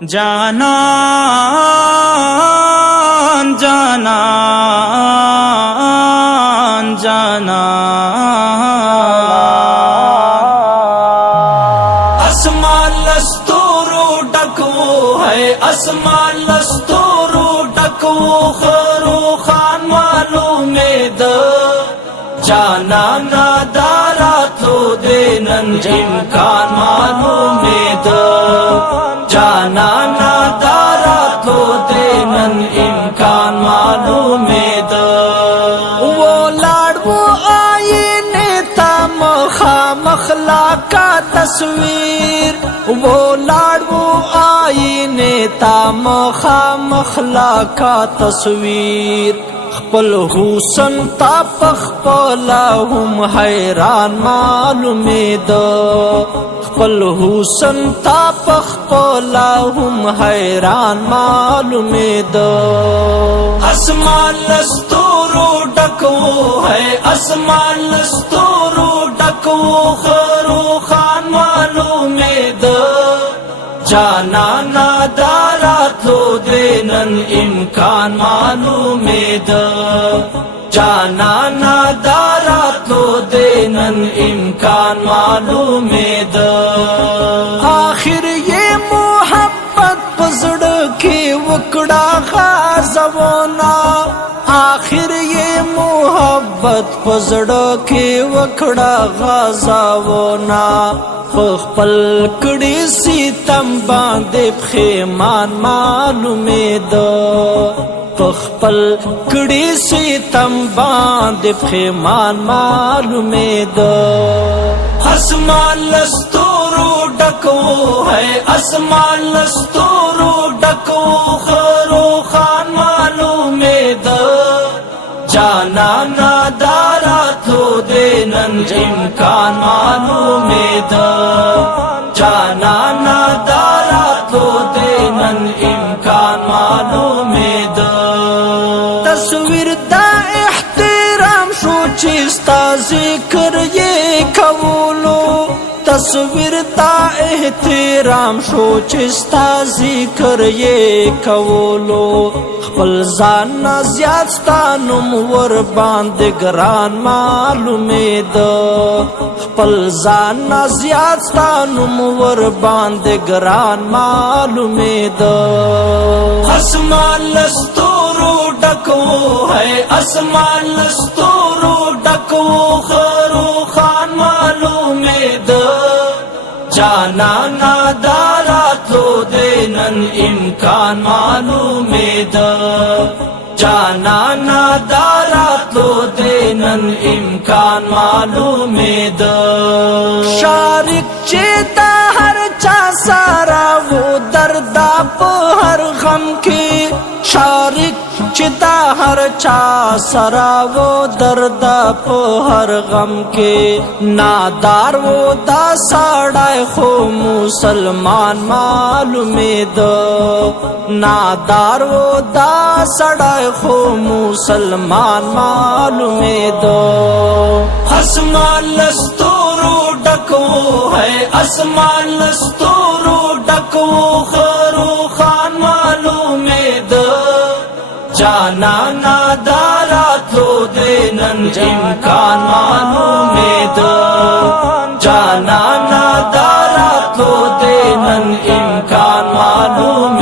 جانان جانان جانان اسمان لستورو ڈکو ہے اسمان لستورو ڈکو خرو خان معلوم د جانانا داراتو دینن امکان معلوم د جانانا داراتو دینن امکان معلوم د وہ لاڑو آئینے تا مخلا کا تصویر وہ لاڑو آئینے تا مخلا کا تصویر خپل حسن تا پخپلا هم حیران معلومه ده خپل حسن تا پخپلا هم حیران معلومه ده اسمان لستورو ڈکو ہے اسمان لستورو ڈکو خرو خان معلومه ده جانانا داراتو دینن امکان معلوم د جانانا داراتو دینن امکان معلوم د آخر یہ محبت پزڑ کی وکڑا غازونا آخر یہ محبت پزڑ کی وکڑا غازونا خپل کړي ستم باندې پخېمان معلومه ده خپل کړي ستم باندې پخېمان معلومه ده اسمان لستورو ڈکو ہے اسمان لستورو ڈکو خرو خان معلومه ده جانانا داراتو دینن امکان معلوم د جانانا داراتو دینن امکان معلوم د تصویر دا احترام شو چستا ذکر یہ کولو تصویر تا احترام شو چستا ذکر یہ کولو خپل ځان زیات ستانم ور باندې ګران معلومه ده خپل ځان زیات ستانم ور باندې ګران معلومه ده اسمان لستورو ډکو ہے اسمان لستورو ډکو خرو خان معلومه ده جانانا داراتو دینن امکان معلوم د جانانا داراتو دینن امکان معلوم د شارک چیتا ہر چا سارا وہ دردا په ہر غم کی شارک چتا ہر چا سرا وہ دردا په ہر غم کے نادار وہ دا ساڑائے خو مسلمان معلوم دو نادار وہ دا ساڑائے خو مسلمان معلوم دو اسمان لستورو ڈکو ہے اسمان لستورو ڈکو خرو خان معلوم دو جانانا داراتو دینن امکان معلوم د جانانا داراتو دینن امکان معلوم